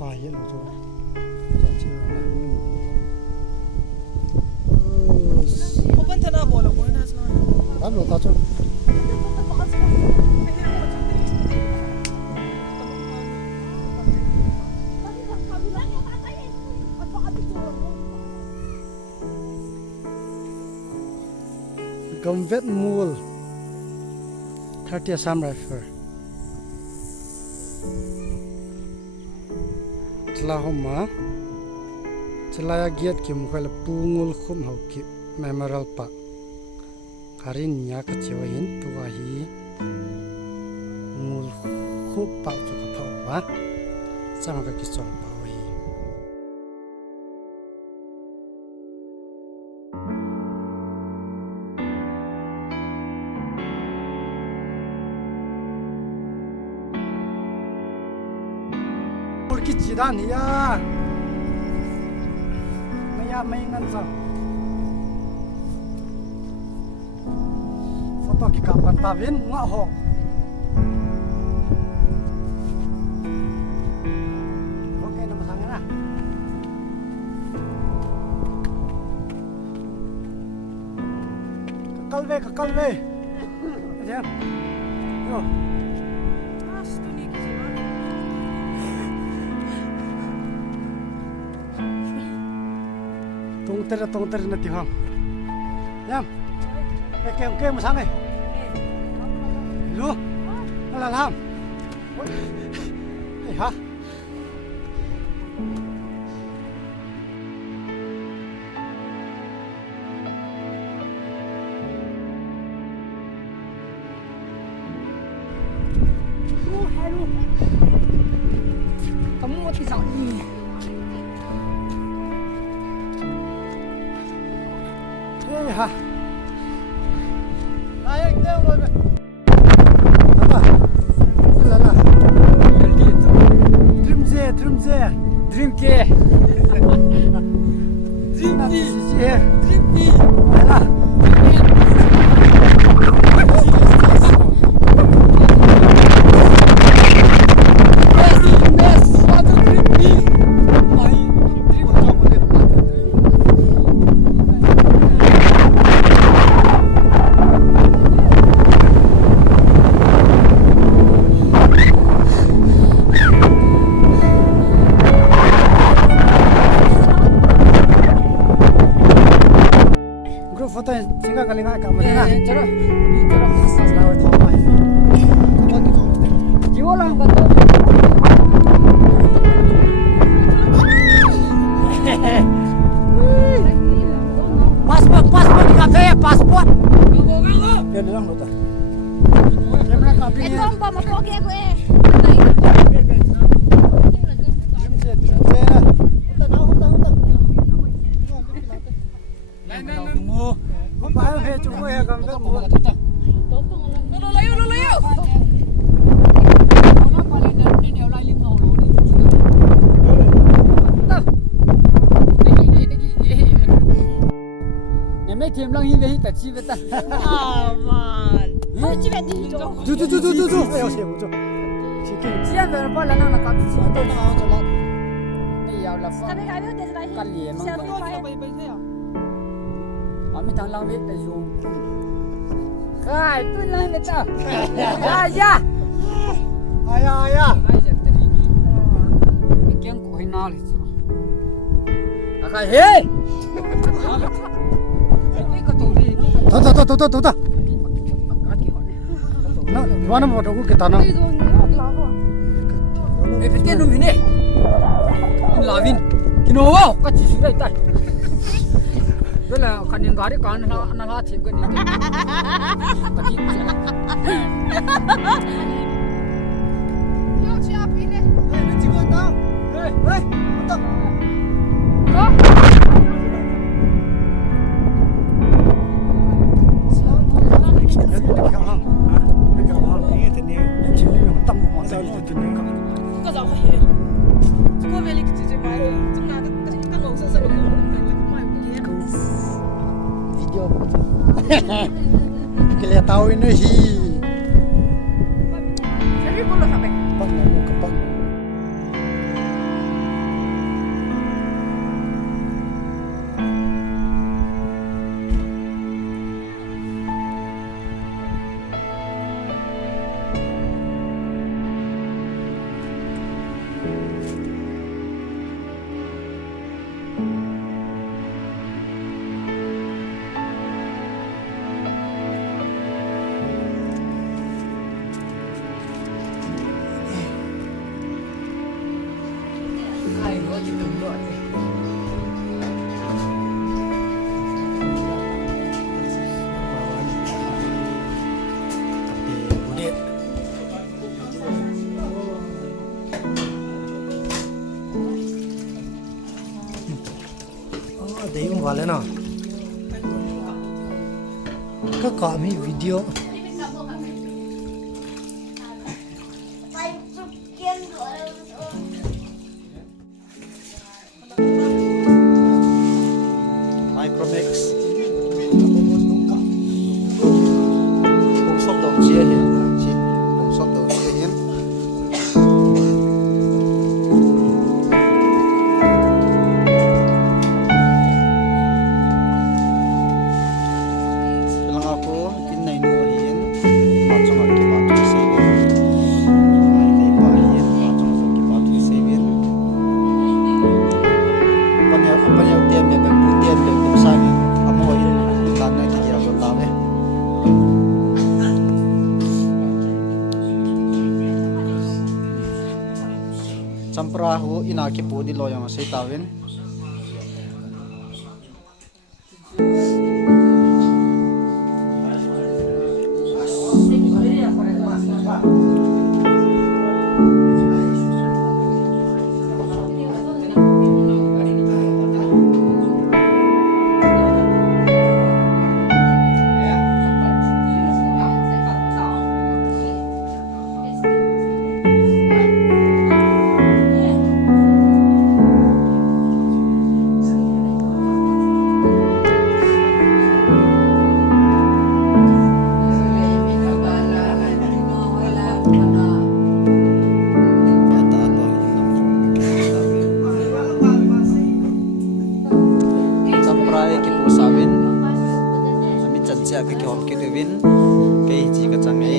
Kaya lo tu. Jadi orang ni. Open tanah bola pun ada semua. Kan lo tahu. Gomvet Mall 30 Assam Rifle Tlahoma Tlaya giat ki mukhal pungul khum hau ki memorial park karin nya ka chewahin tuahi mul khu pa chu ka thawa chang ka ki chong pa hi ki chidan ya maya mai ngan sa foto ki kapan tawin nga ho oke nama sangana kakalwe aja yo tong ter na tiham yam ke masang lu lalam hey ha Hello. Kamu mau pisang ini? ha ai teo rồi apa lala dream ke dream lala foto singa kali ngai kamu na Chalo, lawa thomai thomai thomai jiwa lang ba to? Passport kafe passport. ya lang lo ta camera kapi Ito ang pamapogi ako eh. Layo. Nemay team lang hivi hita chive ta. Man. Ano chive dito? du ayo se wo chicken Siya pero pala na nakapisi to na ho chala Ni yaw la fa. Sabi kayo din sa Kali emang Selfie ba. pa eh. Ami thang lang wait ta yung. Kai, tu lang beta. Ya. aya Ai jab tari ni. Ikyang ko hinal hicho. Akai he. Ai ka to ri. ta na wana mo to kita na Pete no mine. Lavin. Kino wa ka chi sirai tai. Bela kanin gari kan na la thim ka ni. Kati. Yo chia pine. ni chiwa ta hey ta Có dấu hay. Có về lịch chỉ bài chúng ta các ngầu sơ sơ được không? Phải là cái bài của kia. video kaya tahu ini hi Sabi ko lang sabi. pang mo kapag Ada yung wala na. Kami video. Micromex. Công suất đầu chia hiện. Công suất đầu chia hiện. Bilang ako, kinay nua hin. Patong ako patong saving. Ay kay bahin, patong ako patong saving. Apanya tiyan may pagputian may kumsan. Amo hin, tanay kikira ko tawe. Samprahu inaki po di loyang sa tawin. Sampai kipu sawin, kami janji akan kehom kedewin, kei jika canggih.